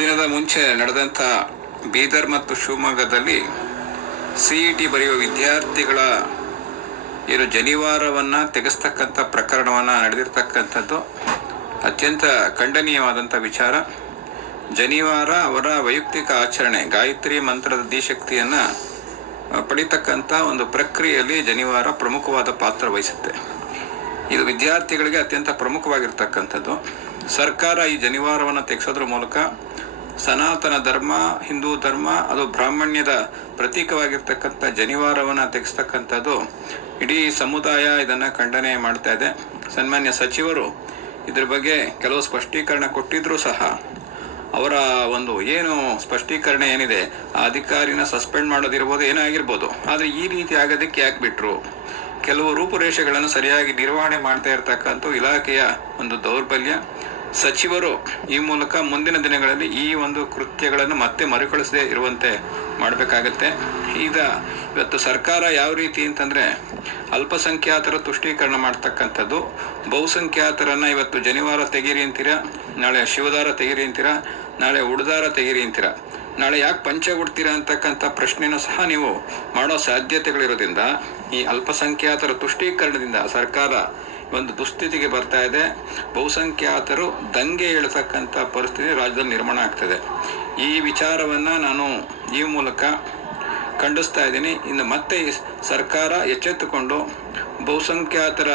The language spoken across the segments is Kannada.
ದಿನದ ಮುಂಚೆ ನಡೆದಂಥ ಬೀದರ್ ಮತ್ತು ಶಿವಮೊಗ್ಗದಲ್ಲಿ CET ಬರೆಯುವ ವಿದ್ಯಾರ್ಥಿಗಳ ಜನಿವಾರವನ್ನು ತೆಗೆಸ್ತಕ್ಕಂಥ ಪ್ರಕರಣವನ್ನು ನಡೆದಿರ್ತಕ್ಕಂಥದ್ದು ಅತ್ಯಂತ ಖಂಡನೀಯವಾದಂಥ ವಿಚಾರ. ಜನಿವಾರ ಅವರ ವೈಯಕ್ತಿಕ ಆಚರಣೆ, ಗಾಯತ್ರಿ ಮಂತ್ರದ ದಿಶಕ್ತಿಯನ್ನು ಪಡಿತಕ್ಕಂಥ ಒಂದು ಪ್ರಕ್ರಿಯೆಯಲ್ಲಿ ಜನಿವಾರ ಪ್ರಮುಖವಾದ ಪಾತ್ರ ವಹಿಸುತ್ತೆ. ಇದು ವಿದ್ಯಾರ್ಥಿಗಳಿಗೆ ಅತ್ಯಂತ ಪ್ರಮುಖವಾಗಿರ್ತಕ್ಕಂಥದ್ದು. ಸರ್ಕಾರ ಈ ಜನಿವಾರವನ್ನು ತೆಗೆಸೋದ್ರ ಮೂಲಕ ಸನಾತನ ಧರ್ಮ, ಹಿಂದೂ ಧರ್ಮ, ಅದು ಬ್ರಾಹ್ಮಣ್ಯದ ಪ್ರತೀಕವಾಗಿರ್ತಕ್ಕಂಥ ಜನಿವಾರವನ್ನು ತೆಗೆಸ್ತಕ್ಕಂಥದ್ದು ಇಡೀ ಸಮುದಾಯ ಇದನ್ನು ಖಂಡನೆ ಮಾಡ್ತಾ ಇದೆ. ಸನ್ಮಾನ್ಯ ಸಚಿವರು ಇದ್ರ ಬಗ್ಗೆ ಕೆಲವು ಸ್ಪಷ್ಟೀಕರಣ ಕೊಟ್ಟಿದ್ರೂ ಸಹ ಅವರ ಒಂದು ಸ್ಪಷ್ಟೀಕರಣ ಏನಿದೆ, ಆ ಅಧಿಕಾರಿನ ಸಸ್ಪೆಂಡ್ ಮಾಡೋದಿರ್ಬೋದು, ಏನಾಗಿರ್ಬೋದು, ಆದರೆ ಈ ರೀತಿ ಆಗೋದಕ್ಕೆ ಯಾಕೆ ಬಿಟ್ಟರು? ಕೆಲವು ರೂಪುರೇಷೆಗಳನ್ನು ಸರಿಯಾಗಿ ನಿರ್ವಹಣೆ ಮಾಡ್ತಾ ಇರ್ತಕ್ಕಂಥ ಇಲಾಖೆಯ ಒಂದು ದೌರ್ಬಲ್ಯ. ಸಚಿವರು ಈ ಮೂಲಕ ಮುಂದಿನ ದಿನಗಳಲ್ಲಿ ಈ ಒಂದು ಕೃತ್ಯಗಳನ್ನು ಮತ್ತೆ ಮರುಕಳಿಸದೇ ಇರುವಂತೆ ಮಾಡಬೇಕಾಗತ್ತೆ. ಇವತ್ತು ಸರ್ಕಾರ ಯಾವ ರೀತಿ ಅಂತಂದರೆ, ಅಲ್ಪಸಂಖ್ಯಾತರ ತುಷ್ಟೀಕರಣ ಮಾಡ್ತಕ್ಕಂಥದ್ದು, ಬಹುಸಂಖ್ಯಾತರನ್ನು ಇವತ್ತು ಜನಿವಾರ ತೆಗೀರಿ ಅಂತೀರಾ, ನಾಳೆ ಶಿವದಾರ ತೆಗೀರಿ ಅಂತೀರಾ, ನಾಳೆ ಉಡ್ದಾರ ತೆಗೀರಿ ಅಂತೀರಾ, ನಾಳೆ ಯಾಕೆ ಪಂಚೆ ಉಡ್ತೀರಾ ಅಂತಕ್ಕಂಥ ಪ್ರಶ್ನೆನೂ ಸಹ ನೀವು ಮಾಡೋ ಸಾಧ್ಯತೆಗಳಿರೋದ್ರಿಂದ ಈ ಅಲ್ಪಸಂಖ್ಯಾತರ ತುಷ್ಟೀಕರಣದಿಂದ ಸರ್ಕಾರ ಒಂದು ದುಸ್ಥಿತಿಗೆ ಬರ್ತಾ ಇದೆ. ಬಹುಸಂಖ್ಯಾತರು ದಂಗೆ ಹೇಳ್ತಕ್ಕಂಥ ಪರಿಸ್ಥಿತಿ ರಾಜ್ಯದಲ್ಲಿ ನಿರ್ಮಾಣ ಆಗ್ತದೆ. ಈ ವಿಚಾರವನ್ನು ನಾನು ಈ ಮೂಲಕ ಖಂಡಿಸ್ತಾ ಇದ್ದೀನಿ. ಇನ್ನು ಮತ್ತೆ ಸರ್ಕಾರ ಎಚ್ಚೆತ್ತುಕೊಂಡು ಬಹುಸಂಖ್ಯಾತರ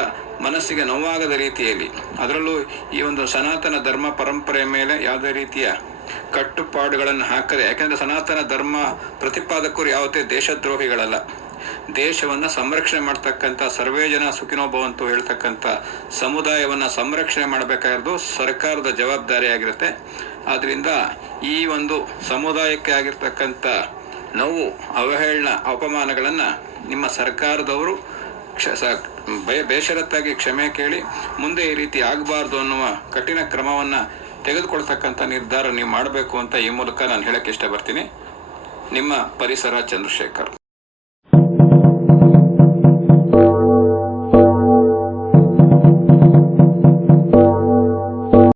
ಮನಸ್ಸಿಗೆ ನೋವಾಗದ ರೀತಿಯಲ್ಲಿ, ಅದರಲ್ಲೂ ಈ ಒಂದು ಸನಾತನ ಧರ್ಮ ಪರಂಪರೆಯ ಮೇಲೆ ಯಾವುದೇ ರೀತಿಯ ಕಟ್ಟುಪಾಡುಗಳನ್ನು ಹಾಕದೆ, ಯಾಕೆಂದರೆ ಸನಾತನ ಧರ್ಮ ಪ್ರತಿಪಾದಕರು ಯಾವುದೇ ದೇಶದ್ರೋಹಿಗಳಲ್ಲ, ದೇಶವನ್ನು ಸಂರಕ್ಷಣೆ ಮಾಡ್ತಕ್ಕಂಥ ಸರ್ವೇ ಜನ ಸುಖಿನೋ ಭವಂತು ಹೇಳ್ತಕ್ಕಂಥ ಸಮುದಾಯವನ್ನು ಸಂರಕ್ಷಣೆ ಮಾಡಬೇಕಾಗಿರೋದು ಸರ್ಕಾರದ ಜವಾಬ್ದಾರಿಯಾಗಿರುತ್ತೆ. ಆದ್ದರಿಂದ ಈ ಒಂದು ಸಮುದಾಯಕ್ಕೆ ಆಗಿರ್ತಕ್ಕಂಥ ನೋವು, ಅವಹೇಳನ, ಅಪಮಾನಗಳನ್ನು ನಿಮ್ಮ ಸರ್ಕಾರದವರು ಬೇಷರತ್ತಾಗಿ ಕ್ಷಮೆ ಕೇಳಿ ಮುಂದೆ ಈ ರೀತಿ ಆಗಬಾರ್ದು ಅನ್ನುವ ಕಠಿಣ ಕ್ರಮವನ್ನು ತೆಗೆದುಕೊಳ್ತಕ್ಕಂಥ ನಿರ್ಧಾರ ನೀವು ಮಾಡಬೇಕು ಅಂತ ಈ ಮೂಲಕ ನಾನು ಹೇಳಕ್ಕೆ ಇಷ್ಟಪಡ್ತೀನಿ. ನಿಮ್ಮ ಪರಿಸರ ಚಂದ್ರಶೇಖರ್.